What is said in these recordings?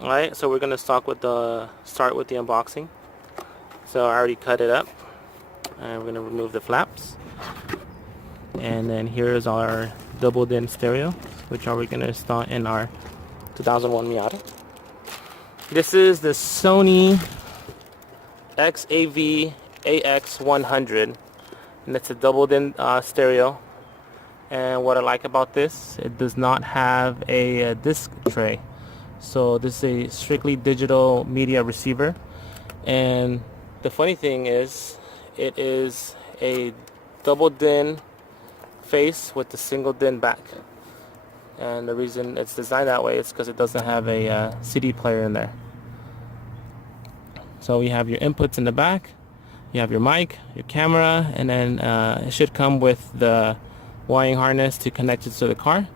Alright, so we're gonna start with the unboxing. So I already cut it up, and we're gonna remove the flaps. And then here's our double din stereo, which are we gonna install in our 2001 Miata. This is the Sony XAV AX100, and it's a double din stereo. And what I like about this, it does not have a disc tray. So this is a strictly digital media receiver. And the funny thing is, it is a double din face with a single din back. And the reason it's designed that way is because it doesn't have a CD player in there. So you have your inputs in the back, you have your mic, your camera, and then it should come with the wiring harness to connect it to the car.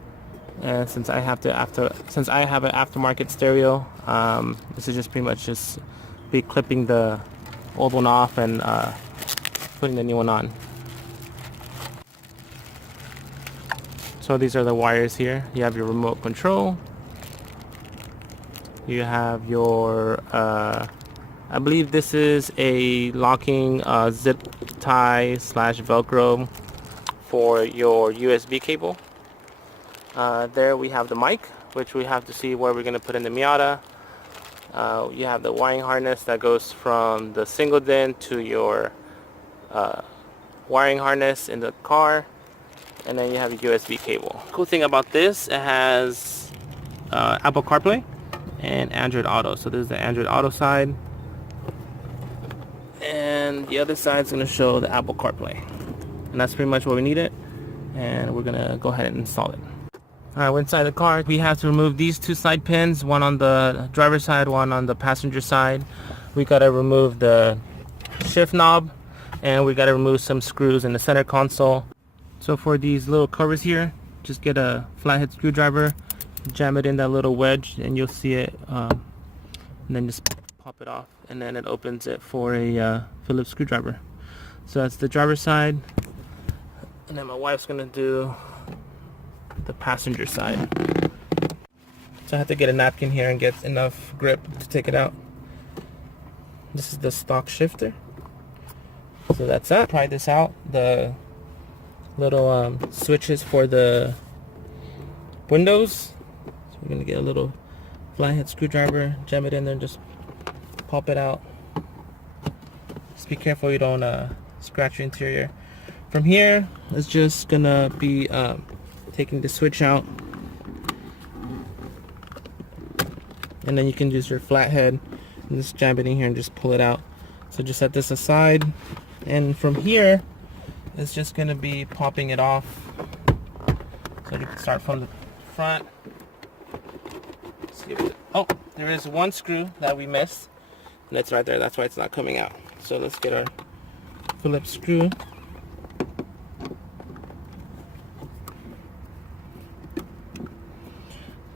Since I have an aftermarket stereo, this is just pretty much just be clipping the old one off and putting the new one on. So these are the wires here. You have your remote control. You have your I believe this is a locking zip tie / Velcro for your USB cable. There we have the mic, which we have to see where we're going to put in the Miata. You have the wiring harness that goes from the single din to your wiring harness in the car, and then you have a USB cable. Cool thing about this, it has Apple CarPlay and Android Auto. So this is the Android Auto side, and the other side is going to show the Apple CarPlay. And that's pretty much what we needed, and we're going to go ahead and install it. Alright, we're inside the car. We have to remove these two side pins, one on the driver's side, one on the passenger side. We got to remove the shift knob, and we got to remove some screws in the center console. So for these little covers here, just get a flathead screwdriver, jam it in that little wedge, and you'll see it, and then just pop it off, and then it opens it for a Phillips screwdriver. So that's the driver's side, and then my wife's gonna do the passenger side. So I have to get a napkin here and get enough grip to take it out. This is the stock shifter. So that's that. Try this out. The little switches for the windows. So we're gonna get a little flathead screwdriver, jam it in there, and just pop it out. Just be careful you don't scratch your interior. From here, it's just gonna be taking the switch out, and then you can use your flathead and just jam it in here and just pull it out. So just set this aside, and from here it's just going to be popping it off. So you can start from the front. Oh, there is one screw that we missed, and it's right there. That's why it's not coming out. So let's get our Phillips screw.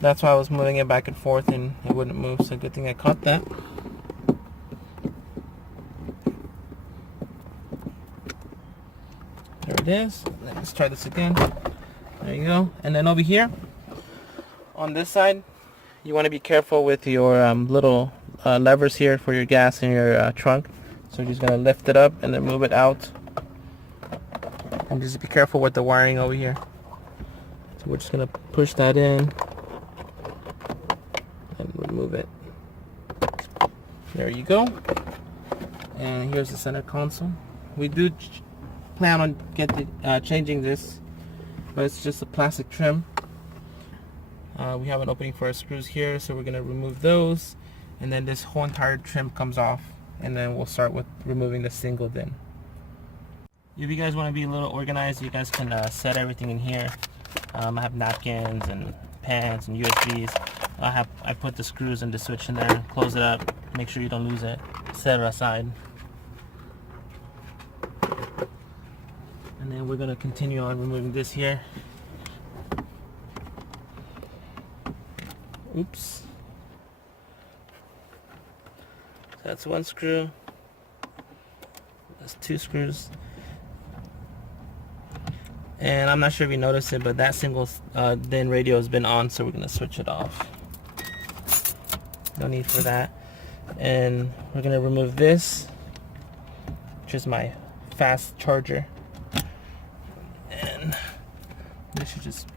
That's why I was moving it back and forth and it wouldn't move, so good thing I caught that. There it is. Let's try this again. There you go. And then over here, on this side, you want to be careful with your little levers here for your gas in your trunk. So you're just going to lift it up and then move it out. And just be careful with the wiring over here. So we're just going to push that in and remove it. There you go. And here's the center console. We do plan on changing this, but it's just a plastic trim. We have an opening for our screws here, so we're going to remove those, and then this whole entire trim comes off, and then we'll start with removing the single din. If you guys want to be a little organized, you guys can set everything in here. I have napkins and pans and USBs. I put the screws and the switch in there, close it up, make sure you don't lose it, set it aside. And then we're going to continue on removing this here. Oops. So that's one screw. That's two screws. And I'm not sure if you noticed it, but that single din radio has been on, so we're going to switch it off. No need for that. And we're gonna remove this, which is my fast charger, and this should just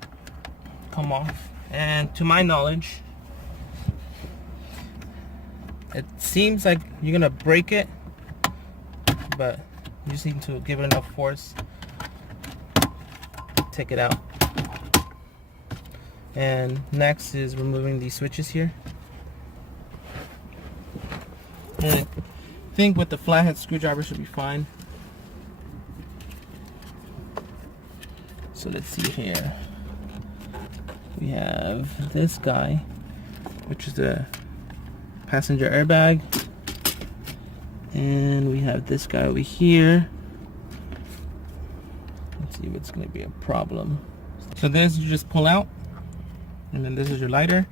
come off. And to my knowledge, it seems like you're gonna break it, but you just need to give it enough force. Take it out. And next is removing these switches here. And I think with the flathead screwdriver should be fine. So let's see here. We have this guy, which is the passenger airbag. And we have this guy over here. Let's see if it's going to be a problem. So this you just pull out. And then this is your lighter.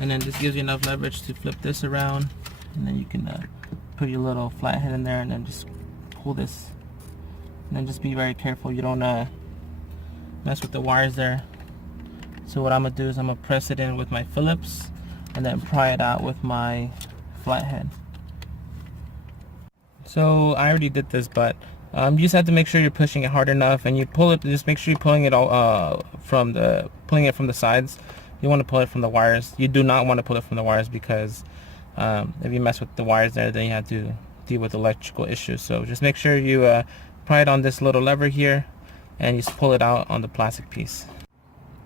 And then this gives you enough leverage to flip this around. And then you can put your little flathead in there and then just pull this. And then just be very careful you don't mess with the wires there. So what I'm going to do is I'm going to press it in with my Phillips and then pry it out with my flathead. So I already did this, but you just have to make sure you're pushing it hard enough, and you pull it. Just make sure you're pulling it all from the sides. You want to pull it from the wires. You do not want to pull it from the wires because if you mess with the wires there, then you have to deal with electrical issues. So just make sure you pry it on this little lever here, and you just pull it out on the plastic piece.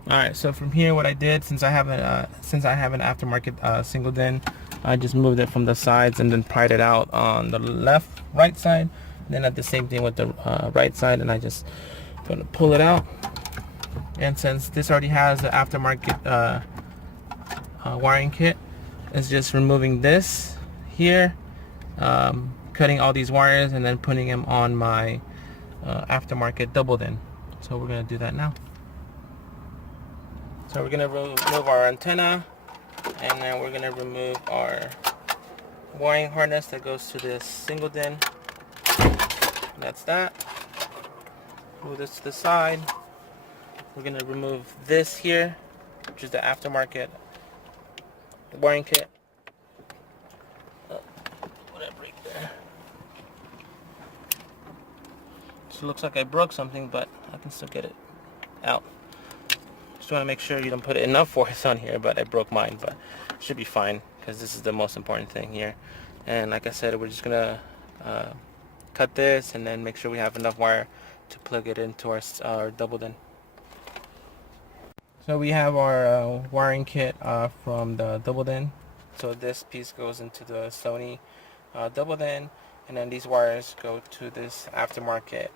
All right. So from here, what I did, since I have an aftermarket single din, I just moved it from the sides and then pried it out on the right side. Then I did the same thing with the right side, and I just gonna pull it out. And since this already has the aftermarket wiring kit, it's just removing this here, cutting all these wires, and then putting them on my aftermarket double din. So we're gonna do that now. So we're gonna remove our antenna, and then we're gonna remove our wiring harness that goes to this single din. That's that. Move this to the side. We're gonna remove this here, which is the aftermarket wiring kit. What did I break there? So it looks like I broke something, but I can still get it out. Just want to make sure you don't put enough force on here, but I broke mine, but it should be fine because this is the most important thing here. And like I said, we're just gonna cut this and then make sure we have enough wire to plug it into our double din. So we have our wiring kit from the double din. So this piece goes into the Sony double din, and then these wires go to this aftermarket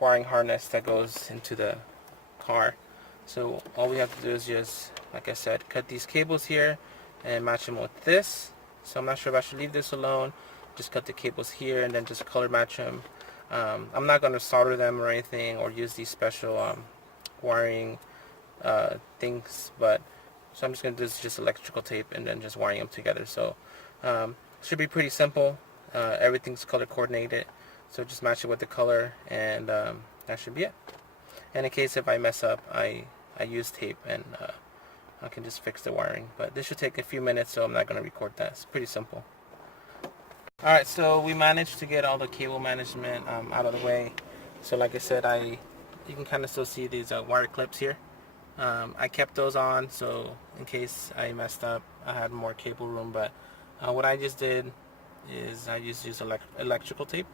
wiring harness that goes into the car. So all we have to do is just, like I said, cut these cables here and match them with this. So I'm not sure if I should leave this alone. Just cut the cables here and then just color match them. I'm not going to solder them or anything or use these special wiring things, but so I'm just going to do just electrical tape and then just wiring them together. So should be pretty simple. Everything's color coordinated, so just match it with the color, and that should be it. And in case if I mess up, I use tape and I can just fix the wiring. But this should take a few minutes, so I'm not going to record that. It's pretty simple. Alright, so we managed to get all the cable management out of the way. So like I said, you can kind of still see these wire clips here. I kept those on, so in case I messed up, I had more cable room. But what I just did is I just used electrical tape.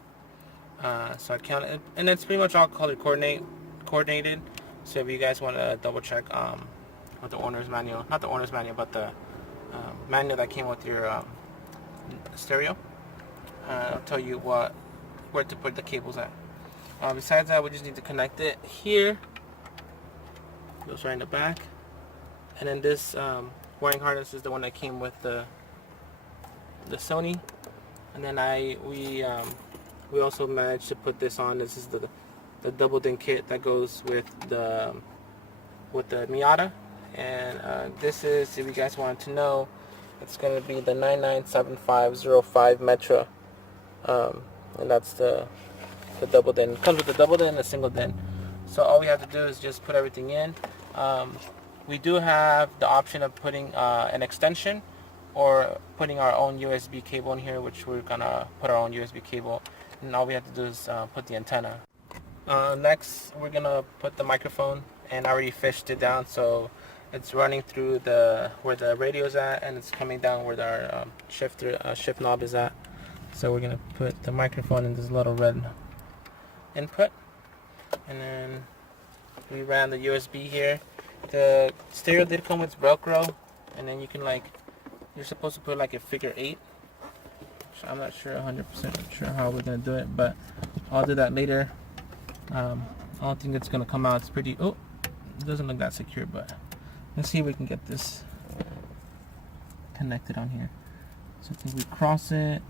So I counted, and it's pretty much all color coordinated. So if you guys want to double check with the owner's manual, not the owner's manual, but the manual that came with your stereo, I'll tell you where to put the cables at. Besides that, we just need to connect it here. Goes right in the back, and then this wiring harness is the one that came with the Sony. And then we also managed to put this on. This is the double din kit that goes with the Miata, and this is, if you guys wanted to know, it's going to be the 997505 Metra, and that's the double din. It comes with the double din and a single din. So all we have to do is just put everything in. We do have the option of putting an extension or putting our own USB cable in here, which we're gonna put our own USB cable, and all we have to do is put the antenna. Next, we're gonna put the microphone, and I already fished it down, so it's running through where the radio's at, and it's coming down where our shift knob is at. So we're gonna put the microphone in this little red input, and then we ran the USB here. The stereo did come with Velcro, and then you can you're supposed to put like a figure 8. So I'm not sure 100% sure how we're gonna do it, but I'll do that later. I don't think it's gonna come out. It's pretty. Oh, it doesn't look that secure, but let's see if we can get this connected on here. So I think we cross it.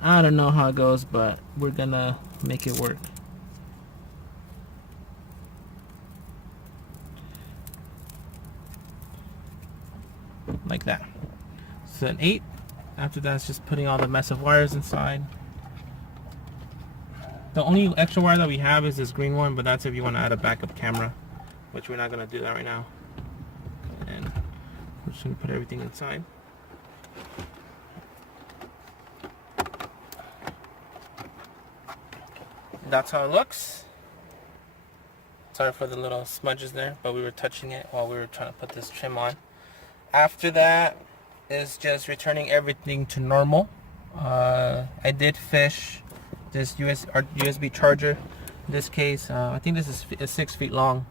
I don't know how it goes, but we're gonna make it work. Like that. So an 8. After that, it's just putting all the mess of wires inside. The only extra wire that we have is this green one, but that's if you want to add a backup camera, which we're not going to do that right now. And we're just going to put everything inside. That's how it looks. Sorry for the little smudges there, but we were touching it while we were trying to put this trim on. After that is just returning everything to normal. I did fish this USB charger. In this case, I think this is 6 feet long,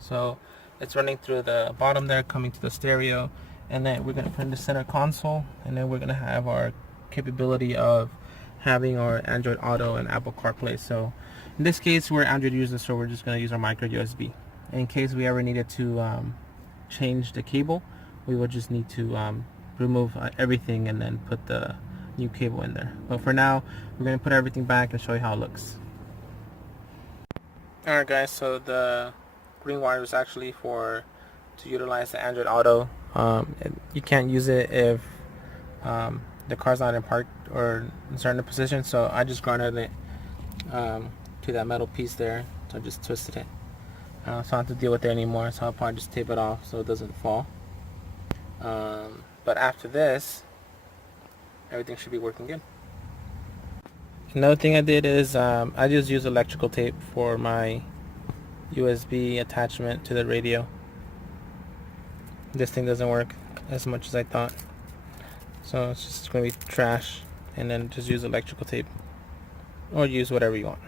so it's running through the bottom there, coming to the stereo, and then we're gonna put in the center console, and then we're gonna have our capability of having our Android Auto and Apple CarPlay. So in this case, we're Android users, so we're just gonna use our micro USB. In case we ever needed to change the cable, we will just need to remove everything and then put the new cable in there. But for now, we're going to put everything back and show you how it looks. Alright guys, so the green wire is actually to utilize the Android Auto. You can't use it if the car's not in park or in a certain position, so I just grounded it to that metal piece there. So I just twisted it. So I don't have to deal with it anymore, so I'll probably just tape it off so it doesn't fall. But after this, everything should be working good. Another thing I did is I just used electrical tape for my USB attachment to the radio. This thing doesn't work as much as I thought, so it's just going to be trash, and then just use electrical tape or use whatever you want.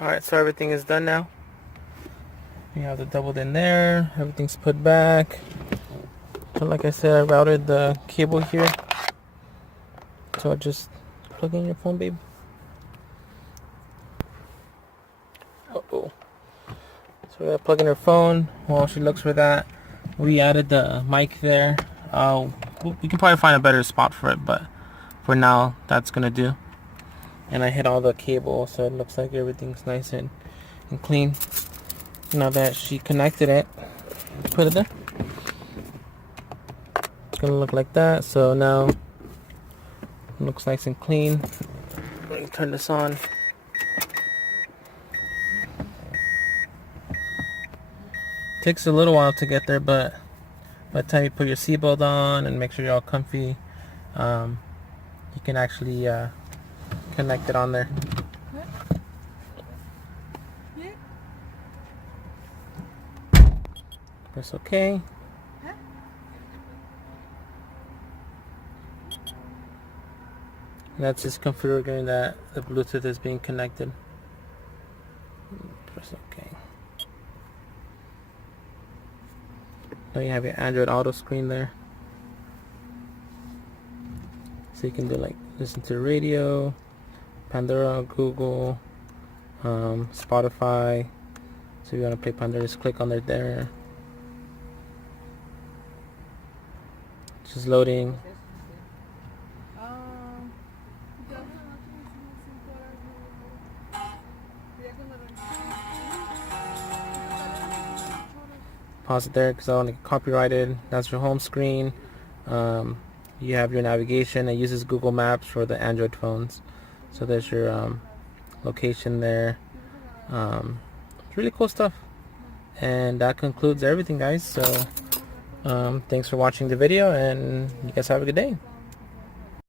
Alright, so everything is done now. We have the doubled in there, everything's put back. So like I said, I routed the cable here. So I just plug in your phone, babe. Uh-oh. So we gotta plug in her phone while she looks for that. We added the mic there. We can probably find a better spot for it, but for now, that's gonna do. And I hit all the cable, so it looks like everything's nice and clean. Now that she connected it, put it there. It's gonna look like that. So now it looks nice and clean. Let me turn this on. Takes a little while to get there, but by the time you put your seatbelt on and make sure you're all comfy, you can actually connect it on there. Press OK. That's just configuring that the Bluetooth is being connected. Press OK. Now you have your Android Auto screen there. So you can do like listen to the radio, Pandora, Google, Spotify. So if you want to play Pandora, just click on it there. Just loading. Pause it there because I want to get copyrighted. That's your home screen. You have your navigation. It uses Google Maps for the Android phones. So there's your location there. It's really cool stuff. And that concludes everything, guys. So thanks for watching the video, and you guys have a good day.